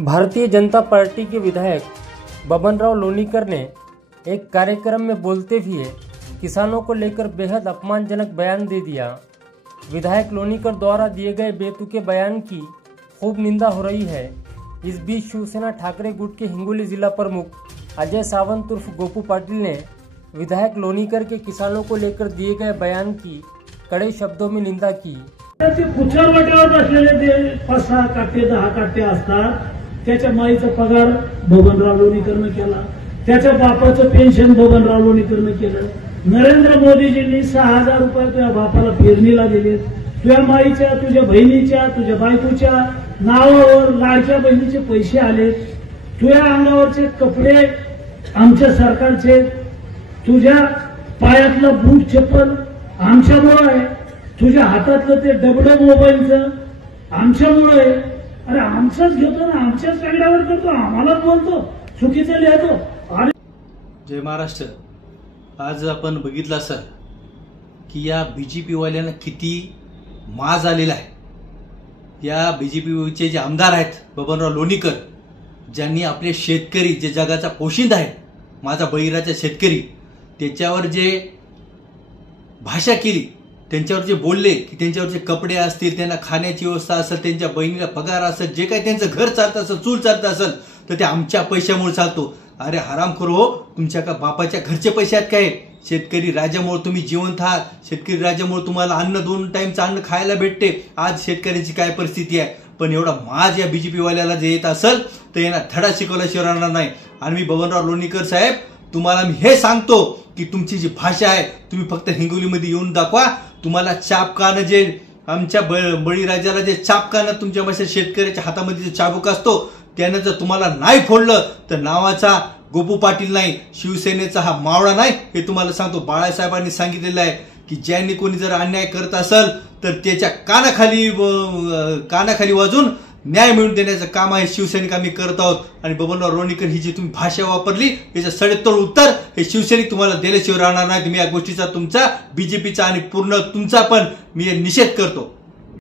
Bharatiya Janata party के विधायक बबनराव लोनीकर ने एक कार्यक्रम में बोलते हुए किसानों को लेकर बेहद अपमानजनक बयान दे दिया। विधायक लोनीकर द्वारा दिए गए बेतुके बयान की खूब निंदा हो रही है। इस बीच शिवसेना ठाकरे गुट के हिंगोली जिला प्रमुख अजय सावंत उर्फ गोपू पाटिल ने विधायक लोनीकर के किसानों को लेकर दिए गए बयान की कड़े शब्दों में निंदा की। कुचरवाट्यावर बसलेले ते 5-6 काटे 10 काटे असतात, त्याच्या माईचा पगार बबनराव लोणीकरनं केला, त्याच्या बापाचं पेन्शन बबनराव लोणीकरनं केलं। नरेंद्र मोदीजींनी 6000 रुपये तुझ्या बापाला पेरणीला दिले। तुझ्या माईच्या, तुझ्या बहिणीच्या, तुझ्या बायकोच्या नावावर लाडक्या बहिणीचे पैसे आले। तुझ्या अंगावरचे कपडे आमच्या सरकारचे, तुझ्या पायातलं बूट चप्पल आमच्यामुळे आहे, तुझ्या हातातलं ते डबडं मोबाईलचं आमच्यामुळे आहे। अरे आमचाच घेतो ना, आमच्याच कागदावर करतो, आम्हालाच बोलतो, चुकीचं लिहितो। अरे जय महाराष्ट्र। आज आपण बघितलं असेल की या बीजेपी वाल्यांना किती माज आलेला आहे। या बीजेपीचे जे आमदार आहेत बबनराव लोणीकर, ज्यांनी आपले शेतकरी जे जगाचा पोशिंदा आहे, माझा बळीराजा शेतकरी, त्याच्यावर जे भाषा केली, त्यांच्यावर जे बोलले की त्यांच्यावरचे कपडे असतील, त्यांना खाण्याची व्यवस्था असेल, त्यांच्या बहिणीला पगार असेल, जे काही त्यांचं घर चालतं असेल, चूल चालतं असेल, तर ते आमच्या पैशामुळे चालतो। अरे हरामखोर हो, तुमच्या का बापाच्या घरचे पैसे आहेत काय? शेतकरी राजामुळे तुम्ही जिवंत आहात, शेतकरी राजामुळे तुम्हाला अन्न 2 टाइमचं अन्न खायला भेटते। आज शेतकऱ्याची काय परिस्थिती आहे, पण एवढा माज या बीजेपी वाल्याला जे येत असेल तर यांना धडा शिकवल्याशिवाय राहणार नाही। आणि मी बबनराव लोणीकर साहेब तुम्हाला मी हे सांगतो की तुमची जी भाषा आहे तुम्ही फक्त हिंगोलीमध्ये येऊन दाखवा। तुम्हाला चापकानं जे आमच्या बळीराजाला जे चापकानं तुमच्या भाषा शेतकऱ्याच्या हातामध्ये जे चाबूक असतो त्यानं जर तुम्हाला नाही फोडलं तर नावाचा गोपू पाटील नाही, शिवसेनेचा हा मावळा नाही, हे तुम्हाला सांगतो। बाळासाहेबांनी सांगितलेलं आहे की ज्यांनी कोणी जर अन्याय करत असेल तर त्याच्या कानाखाली वाजून न्याय मिळवून देण्याचं काम आहे शिवसैनिक आम्ही करत आहोत। आणि बबनराव लोणीकर ही जी तुम्ही भाषा वापरली याचं सडेतोड उत्तर हे शिवसैनिक तुम्हाला दिल्याशिवाय राहणार नाही। मी या गोष्टीचा तुमचा, बीजेपीचा आणि पूर्ण तुमचा पण मी निषेध करतो।